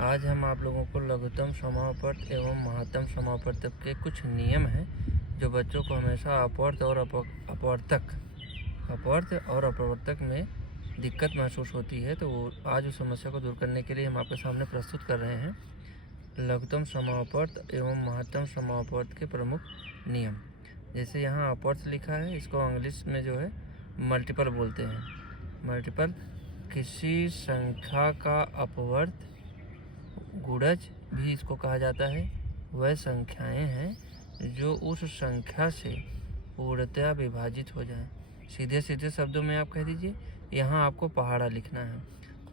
आज हम आप लोगों को लघुत्तम समापवर्त एवं महत्तम समापवर्त के कुछ नियम हैं जो बच्चों को हमेशा अपवर्त और अपवर्तक में दिक्कत महसूस होती है। तो आज उस समस्या को दूर करने के लिए हम आपके सामने प्रस्तुत कर रहे हैं लघुत्तम समापवर्त एवं महत्तम समापवर्त के प्रमुख नियम। जैसे यहाँ अपवर्त लिखा है, इसको इंग्लिश में जो है मल्टीपल बोलते हैं। मल्टीपल किसी संख्या का अपवर्त, गुणज भी इसको कहा जाता है, वह संख्याएं हैं जो उस संख्या से पूर्णतया विभाजित हो जाएं। सीधे सीधे शब्दों में आप कह दीजिए, यहाँ आपको पहाड़ा लिखना है।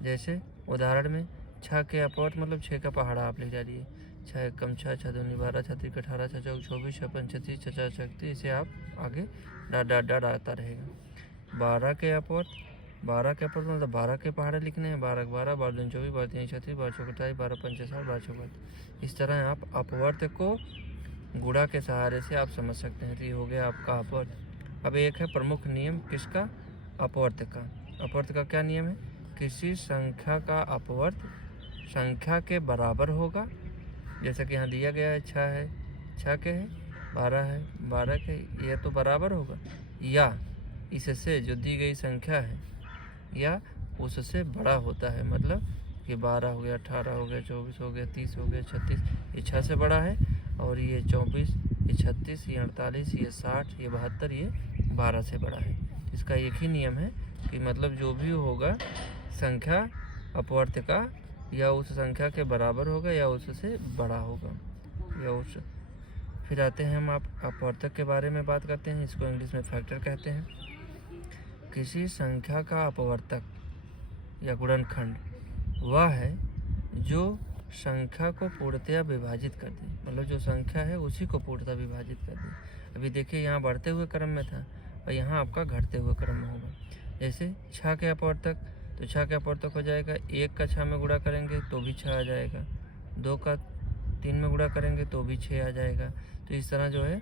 जैसे उदाहरण में 6 के अपवर्त मतलब 6 का पहाड़ा आप लिख डालिए। 6 एकम 6, 6 दूनी 12, 6 तीन 18, 6 चौक 24, 6 पंच 36, 6 चार 36, इसे आप आगे डाट आता रहेगा। 12 के अपवर्त मतलब 12 के पहाड़े लिखने हैं। 12 12, 12 दूनी 24, 12 तीन 36, 12 चौक 28, 12 पंच 60, 12 चौक 32। इस तरह आप अपवर्त को गुणा के सहारे से आप समझ सकते हैं। तो ये हो गया आपका अपवर्त। अब एक है प्रमुख नियम किसका? अपवर्त का। अपवर्त का क्या नियम है? किसी संख्या का अपवर्त संख्या के बराबर होगा। जैसा कि यहाँ दिया गया है 6 है, 6 के है, 12 है, 12 के, ये तो बराबर होगा, या इससे जो दी गई संख्या है या उससे बड़ा होता है। मतलब कि 12 हो गया, 18 हो गया, 24 हो गया, 30 हो गया, 36, ये 6 से बड़ा है, और ये 24, ये 36, ये 48, ये 60, ये 72, ये 12 से बड़ा है। इसका एक ही नियम है कि मतलब जो भी होगा संख्या अपवर्त का या उस संख्या के बराबर होगा या उससे बड़ा होगा या उस। फिर आते हैं हम अपवर्तक के बारे में बात करते हैं। इसको इंग्लिश में फैक्टर कहते हैं। किसी संख्या का अपवर्तक या गुणनखंड वह है जो संख्या को पूर्णतया विभाजित कर दे। मतलब जो संख्या है उसी को पूर्णतया विभाजित कर दे। अभी देखिए यहाँ बढ़ते हुए क्रम में था और यहाँ आपका घटते हुए क्रम में होगा। जैसे 6 के अपवर्तक, तो 6 के अपवर्तक हो जाएगा 1 का 6 में गुणा करेंगे तो भी 6 आ जाएगा, 2 का 3 में गुणा करेंगे तो भी 6 आ जाएगा। तो इस तरह जो है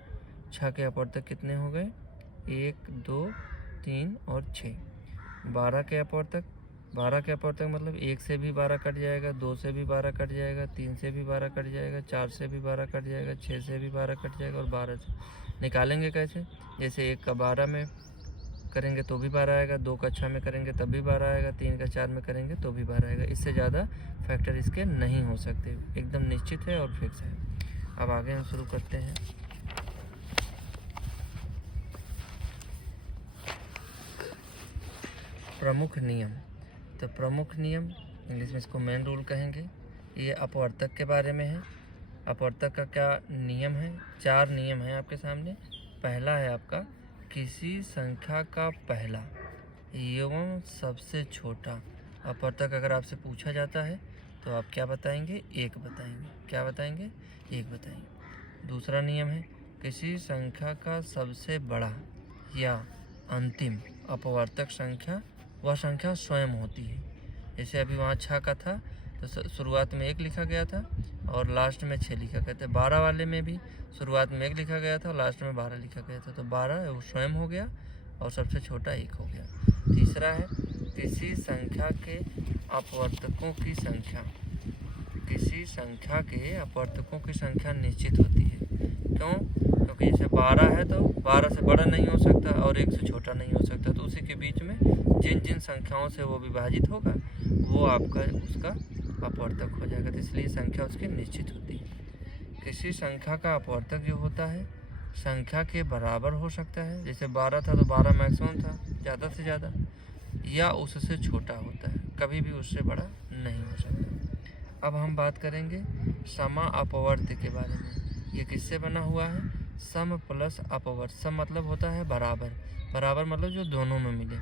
6 के अपवर्तक कितने हो गए? 1, 2, 3 और 6। 12 के अपवर्तक मतलब 1 से भी 12 कट जाएगा, 2 से भी 12 कट जाएगा, 3 से भी 12 कट जाएगा, 4 से भी 12 कट जाएगा, 6 से भी 12 कट जाएगा और 12 से। निकालेंगे कैसे? जैसे 1 का 12 में करेंगे तो भी 12 आएगा, 2 का 6 में करेंगे तब भी 12 आएगा, 3 का 4 में करेंगे तो भी 12 आएगा। इससे ज़्यादा फैक्टर इसके नहीं हो सकते, एकदम निश्चित है और फिक्स है। अब आगे हम शुरू करते हैं। प्रमुख नियम। तो प्रमुख नियम इंग्लिश में इसको मेन रूल कहेंगे। ये अपवर्तक के बारे में है। अपवर्तक का क्या नियम है? 4 नियम हैं आपके सामने। पहला है आपका किसी संख्या का पहला एवं सबसे छोटा अपवर्तक अगर आपसे पूछा जाता है तो आप क्या बताएंगे? 1 बताएंगे। क्या बताएंगे? 1 बताएंगे। दूसरा नियम है किसी संख्या का सबसे बड़ा या अंतिम अपवर्तक संख्या वह संख्या स्वयं होती है। जैसे अभी वहाँ 6 का था तो शुरुआत में 1 लिखा गया था और लास्ट में 6 लिखा गया था। 12 वाले में भी शुरुआत में 1 लिखा गया था और लास्ट में 12 लिखा गया था। तो 12 वो स्वयं हो गया और सबसे छोटा 1 हो गया। तीसरा है किसी संख्या के अपवर्तकों की संख्या। किसी संख्या के अपवर्तकों की संख्या निश्चित होती है। क्यों? क्योंकि जैसे 12 है तो 12 से बड़ा नहीं हो सकता और 1 से छोटा नहीं हो सकता। तो उसी के बीच में जिन संख्याओं से वो विभाजित होगा वो आपका उसका अपवर्तक हो जाएगा। तो इसलिए संख्या उसकी निश्चित होती है। किसी संख्या का अपवर्तक जो होता है संख्या के बराबर हो सकता है। जैसे 12 था तो 12 मैक्सिमम था, ज़्यादा से ज़्यादा, या उससे छोटा होता है, कभी भी उससे बड़ा नहीं हो सकता। अब हम बात करेंगे समा अपवर्त के बारे में। ये किससे बना हुआ है? सम प्लस अपवर्त। सम मतलब होता है बराबर, बराबर मतलब जो दोनों में मिले।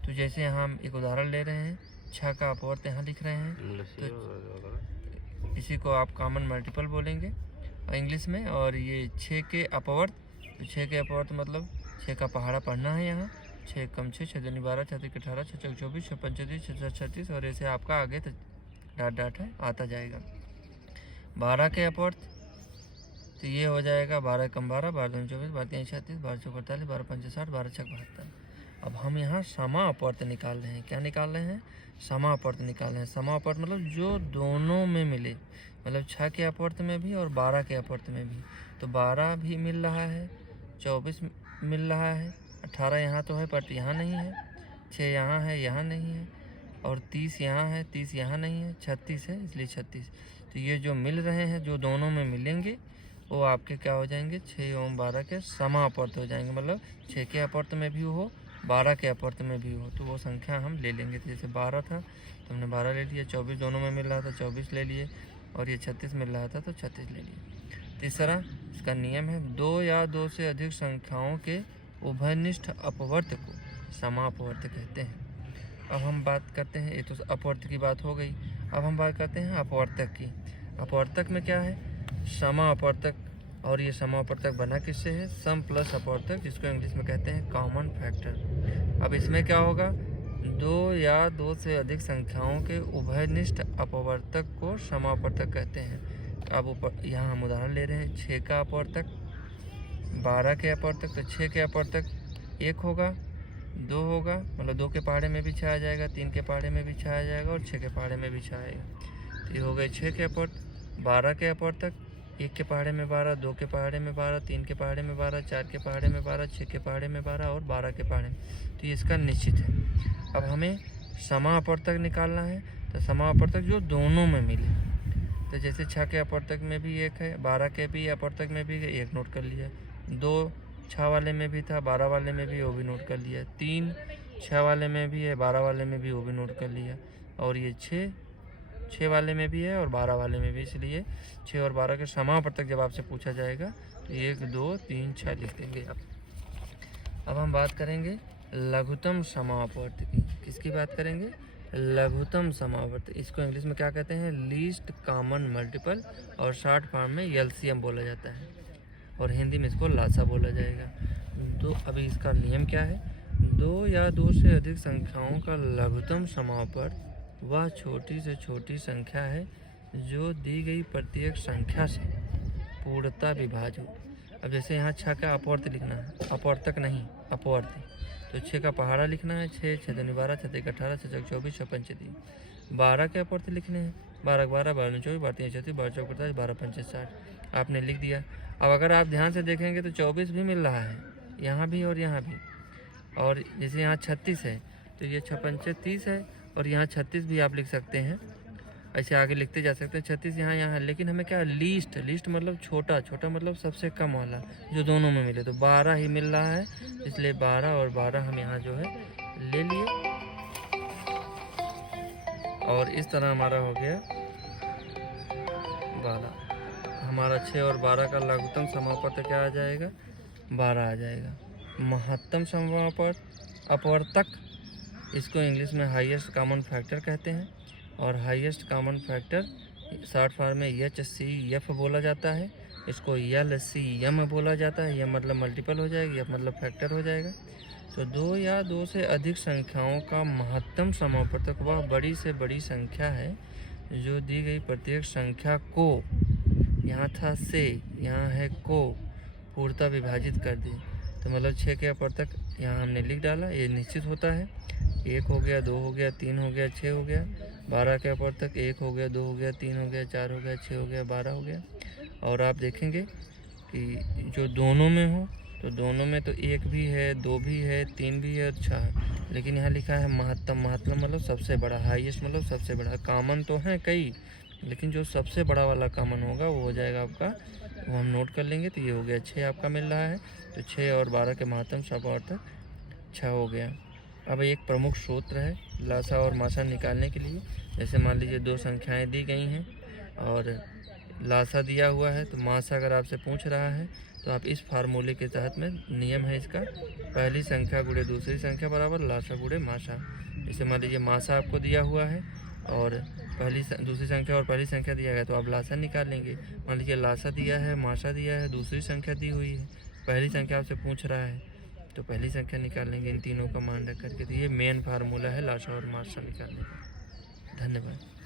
तो जैसे यहाँ हम एक उदाहरण ले रहे हैं, 6 का अपवर्त यहाँ लिख रहे हैं तो इसी को आप कॉमन मल्टीपल बोलेंगे इंग्लिश में। और ये 6 के अपवर्त, तो 6 के अपवर्त मतलब 6 का पहाड़ा पढ़ना है यहाँ। 6 कम 6, 6 दूनी 12, 6 तीन 18, 6 चौक 24, 6 पंच 30, 6 चार 36 और ऐसे आपका आगे डाट है आता जाएगा। 12 के अपवर्त तो ये हो जाएगा 12 कम 12, 12 दूनी 24, 12 तीन 36, 12 चौक 48, 12 पंच 60, 12 छक 72। अब हम यहाँ समा अपवर्त निकाल रहे हैं। क्या निकाल रहे हैं? समापर्त निकालना है। समापर्त मतलब जो दोनों में मिले, मतलब 6 के अपवर्त में भी और 12 के अपवर्त में भी। तो 12 भी मिल रहा है, 24 मिल रहा है, 18 यहाँ तो है पर यहाँ नहीं है, 6 यहाँ है, यहाँ नहीं है, और 30 यहाँ है, 30 यहाँ नहीं है, 36 है इसलिए 36। तो ये जो मिल रहे हैं, जो दोनों में मिलेंगे वो आपके क्या हो जाएंगे, 6 एवं 12 के समापर्त हो जाएंगे। मतलब 6 के अपवर्त में भी हो, 12 के अपवर्त में भी हो, तो वो संख्या हम ले लेंगे। तो जैसे 12 था तो हमने 12 ले लिया, 24 दोनों में मिल रहा था 24 ले लिए, और ये 36 मिल रहा था तो 36 ले लिए। तीसरा इसका नियम है, 2 या 2 से अधिक संख्याओं के उभयनिष्ठ अपवर्त को समापवर्त कहते हैं। अब हम बात करते हैं, ये तो अपवर्त की बात हो गई, अब हम बात करते हैं अपवर्तक की। अपवर्तक में क्या है, समा अपवर्तक, और ये समा अपवर्तक बना किससे है, सम प्लस अपवर्तक, जिसको इंग्लिश में कहते हैं कॉमन फैक्टर। अब इसमें क्या होगा, 2 या 2 से अधिक संख्याओं के उभयनिष्ठ अपवर्तक को समापवर्तक कहते हैं। अब ऊपर यहाँ हम उदाहरण ले रहे हैं, 6 का अपवर्तक, 12 के अपवर्तक। तो 6 के अपवर्तक 1 होगा, 2 होगा, मतलब 2 के पहाड़े में भी 6 आ जाएगा, 3 के पहाड़े में भी 6 आ जाएगा, और 6 के पहाड़े में भी 6 आएगा। तो ये हो गए 6 के अपवर्तक। 12 के अपवर्तक, 1 के पहाड़े में 12, 2 के पहाड़े में 12, 3 के पहाड़े में 12, 4 के पहाड़े में 12, 6 के पहाड़े में 12 और 12 के पहाड़े में। तो ये इसका निश्चित है। अब हमें समा अपवर्तक निकालना है, तो समा अपवर्तक जो दोनों में मिले। तो जैसे 6 के अपवर्तक में भी 1 है, 12 के भी अपवर्तक में भी 1 नोट कर लिया, 2 6 वाले में भी था, 12 वाले में भी वो भी नोट कर लिया, 3 6 वाले में भी है, 12 वाले में भी वो भी नोट कर लिया, और ये 6 वाले में भी है और 12 वाले में भी। इसलिए 6 और 12 के समापवर्तक जब आपसे पूछा जाएगा तो 1 2 3 6 लिख देंगे आप। अब हम बात करेंगे लघुत्तम समापवर्त की। किसकी बात करेंगे, लघुत्तम समापवर्त। इसको इंग्लिश में क्या कहते हैं, लीस्ट कॉमन मल्टीपल, और शॉर्ट फॉर्म में एलसीएम बोला जाता है, और हिंदी में इसको लासा बोला जाएगा। तो अभी इसका नियम क्या है, 2 या 2 से अधिक संख्याओं का लघुत्तम समापवर्त वह छोटी से छोटी संख्या है जो दी गई प्रत्येक संख्या से पूर्णतः विभाज्य हो। अब जैसे यहाँ 6 का अपवर्त लिखना है, अपवर्तक नहीं अपवर्त, तो 6 का पहाड़ा लिखना है, 6 6 दूनी 12, 6 3 18, 6 6 24, 6 5 3। 12 के अपवर्त लिखने हैं, 12 12 12 24, 12 3 36, 12 4 48, 12 5 60। आपने लिख दिया। अब अगर आप ध्यान से देखेंगे तो 24 भी मिल रहा है, यहाँ भी और यहाँ भी। और जैसे यहाँ 36 है तो ये 6 5 30 है, और यहाँ 36 भी आप लिख सकते हैं, ऐसे आगे लिखते जा सकते हैं। 36 यहाँ है, लेकिन हमें क्या, लीस्ट मतलब छोटा, छोटा मतलब सबसे कम वाला जो दोनों में मिले। तो 12 ही मिल रहा है, इसलिए 12 और 12 हम यहाँ जो है ले लिए, और इस तरह हमारा हो गया 12। हमारा 6 और 12 का लघुत्तम समापवर्त क्या आ जाएगा, 12 आ जाएगा। महत्तम समापवर्त अपवर्तक, इसको इंग्लिश में हाईएस्ट कॉमन फैक्टर कहते हैं, और highest common factor short form में HCF बोला जाता है, इसको LCM बोला जाता है। यह मतलब मल्टीपल हो जाएगा, यह मतलब फैक्टर हो जाएगा। तो 2 या 2 से अधिक संख्याओं का महत्तम समापवर्तक वह बड़ी से बड़ी संख्या है जो दी गई प्रत्येक संख्या को, यहाँ था से, यहाँ है को, पूर्णतः विभाजित कर दी। तो मतलब 6 के अपवर्तक यहाँ हमने लिख डाला, ये निश्चित होता है। 1 हो गया, 2 हो गया, 3 हो गया, 6 हो गया। 12 के अपवर्तक 1 हो गया, 2 हो गया, 3 हो गया, 4 हो गया, 6 हो गया, 12 हो गया। और आप देखेंगे कि जो दोनों में हो, तो दोनों में तो 1 भी है, 2 भी है, 3 भी है और 6 है, लेकिन यहाँ लिखा है महत्तम। महत्तम मतलब सबसे बड़ा, हाईएस्ट मतलब सबसे बड़ा। कॉमन तो हैं कई, लेकिन जो सबसे बड़ा वाला कॉमन होगा वो हो जाएगा आपका, वो हम नोट कर लेंगे। तो ये हो गया 6 आपका मिल रहा है, तो 6 और 12 के महत्तम समापवर्तक 6 हो गया। अब एक प्रमुख सूत्र है लासा और मासा निकालने के लिए। जैसे मान लीजिए 2 संख्याएं दी गई हैं और लासा दिया हुआ है, तो मासा अगर आपसे पूछ रहा है तो आप इस फार्मूले के तहत में, नियम है इसका, पहली संख्या गुणे दूसरी संख्या बराबर लासा गुणे मासा। जैसे मान लीजिए मासा आपको दिया हुआ है और दूसरी संख्या और पहली संख्या दिया गया, तो आप लासा निकालेंगे। मान लीजिए लासा दिया है, मासा दिया है, दूसरी संख्या दी हुई है, पहली संख्या आपसे पूछ रहा है, तो पहली संख्या निकालेंगे इन तीनों का मान रख करके। तो ये मेन फार्मूला है लासा और मासा निकालने का। धन्यवाद।